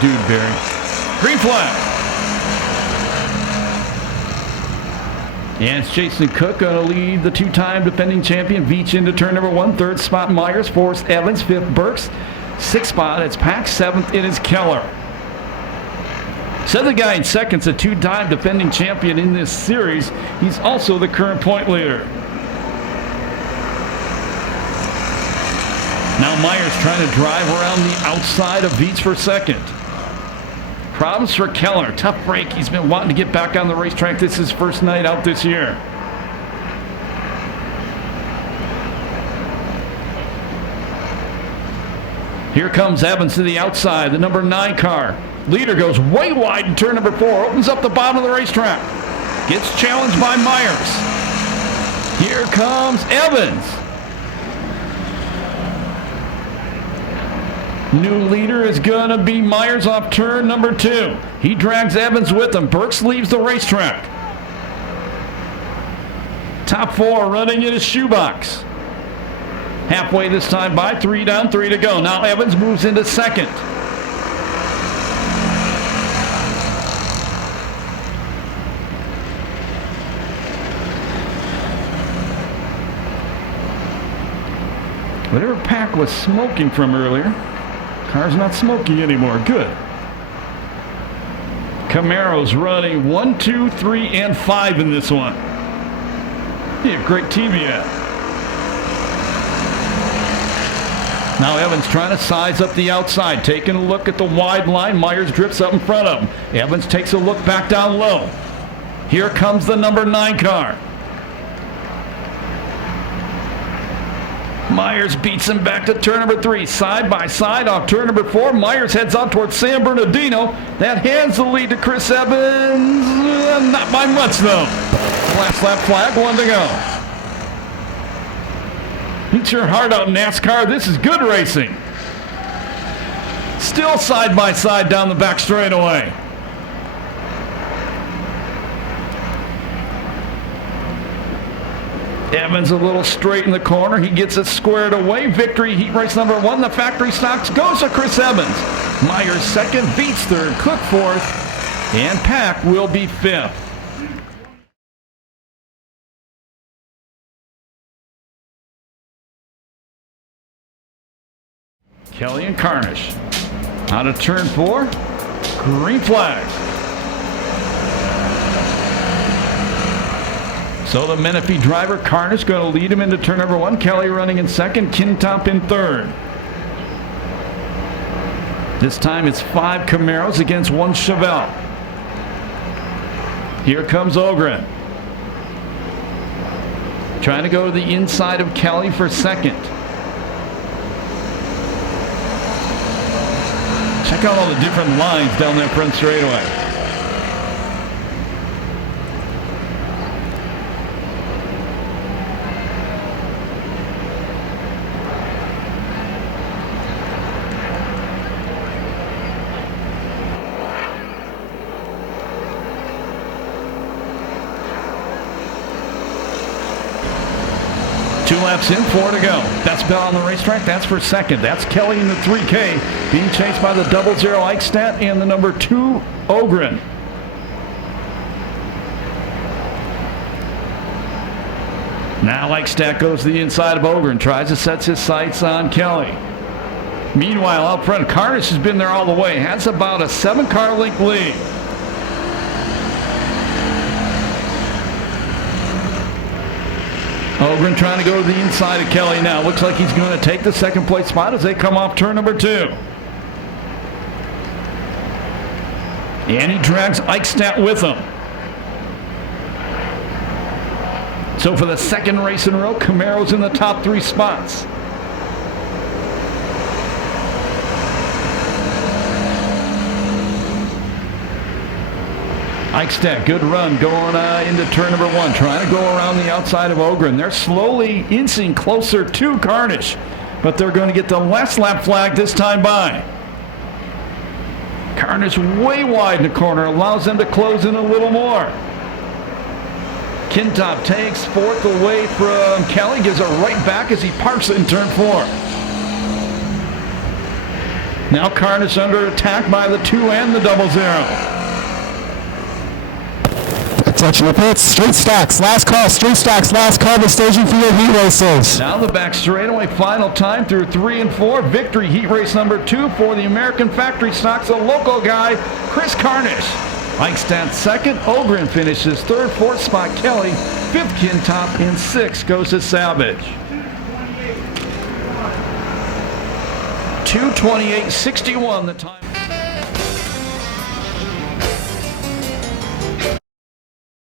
dude, Barry. Green flag. And it's Jason Cook going to lead the two-time defending champion Veach into turn number 1. Third spot, Myers. Fourth, Evans. Fifth, Burks. Sixth spot, it's Pack. Seventh, it is Keller. So the guy in second's a two-time defending champion in this series. He's also the current point leader. Now Myers trying to drive around the outside of Veach for second. Problems for Keller. Tough break. He's been wanting to get back on the racetrack. This is his first night out this year. Here comes Evans to the outside, the number 9 car. Leader goes way wide in turn number 4. Opens up the bottom of the racetrack. Gets challenged by Myers. Here comes Evans. New leader is going to be Myers off turn number 2. He drags Evans with him. Burks leaves the racetrack. Top 4 running in his shoebox. Halfway this time by. 3 down, 3 to go. Now Evans moves into second. Whatever Pack was smoking from earlier, car's not smoking anymore. Good. Camaro's running 1, 2, 3, and 5 in this one. You have great TV at. Now Evans trying to size up the outside, taking a look at the wide line. Myers drifts up in front of him. Evans takes a look back down low. Here comes the number 9 car. Myers beats him back to turn number 3. Side by side off turn number 4. Myers heads out towards San Bernardino. That hands the lead to Chris Evans. Not by much, though. Last lap flag, 1 to go. Eat your heart out, NASCAR. This is good racing. Still side by side down the back straightaway. Evans a little straight in the corner. He gets it squared away. Victory, heat race number 1. The factory stocks goes to Chris Evans. Myers second, Beats third, Cook fourth, and Pack will be fifth. Kelly and Carnish. Out of turn 4. Green flag. So the Menifee driver, Carnish, going to lead him into turn number 1. Kelly running in second. Kintop in third. This time it's 5 Camaros against 1 Chevelle. Here comes Ogren. Trying to go to the inside of Kelly for second. Check out all the different lines down that front straightaway. Two laps in, 4 to go. Best bet on the racetrack, that's for second. That's Kelly in the 3K, being chased by the 00 Eichstadt and the number 2 Ogren. Now Eichstadt goes to the inside of Ogren, tries to set his sights on Kelly. Meanwhile, out front, Carnish has been there all the way. Has about a 7-car length lead. Ogren trying to go to the inside of Kelly now. Looks like he's going to take the second place spot as they come off turn number 2. And he drags Eichstadt with him. So for the second race in a row, Camaro's in the top 3 spots. Eichstadt, good run going into turn number 1, trying to go around the outside of Ogren. They're slowly inching closer to Carnish, but they're going to get the last lap flag this time by. Carnish way wide in the corner, allows them to close in a little more. Kintop takes 4th away from Kelly, gives it right back as he parks it in turn 4. Now Carnish under attack by the 2 and the 00. Attention to pits, straight stocks, last call, straight stocks, last call, the staging for your heat races. Now the back straightaway, final time through 3 and 4. Victory heat race number 2 for the American Factory Stocks, a local guy, Chris Carnish. Eichstadt second, Ogren finishes third, fourth spot Kelly, fifth Kintop, and sixth goes to Savage. 2:28.61 the time.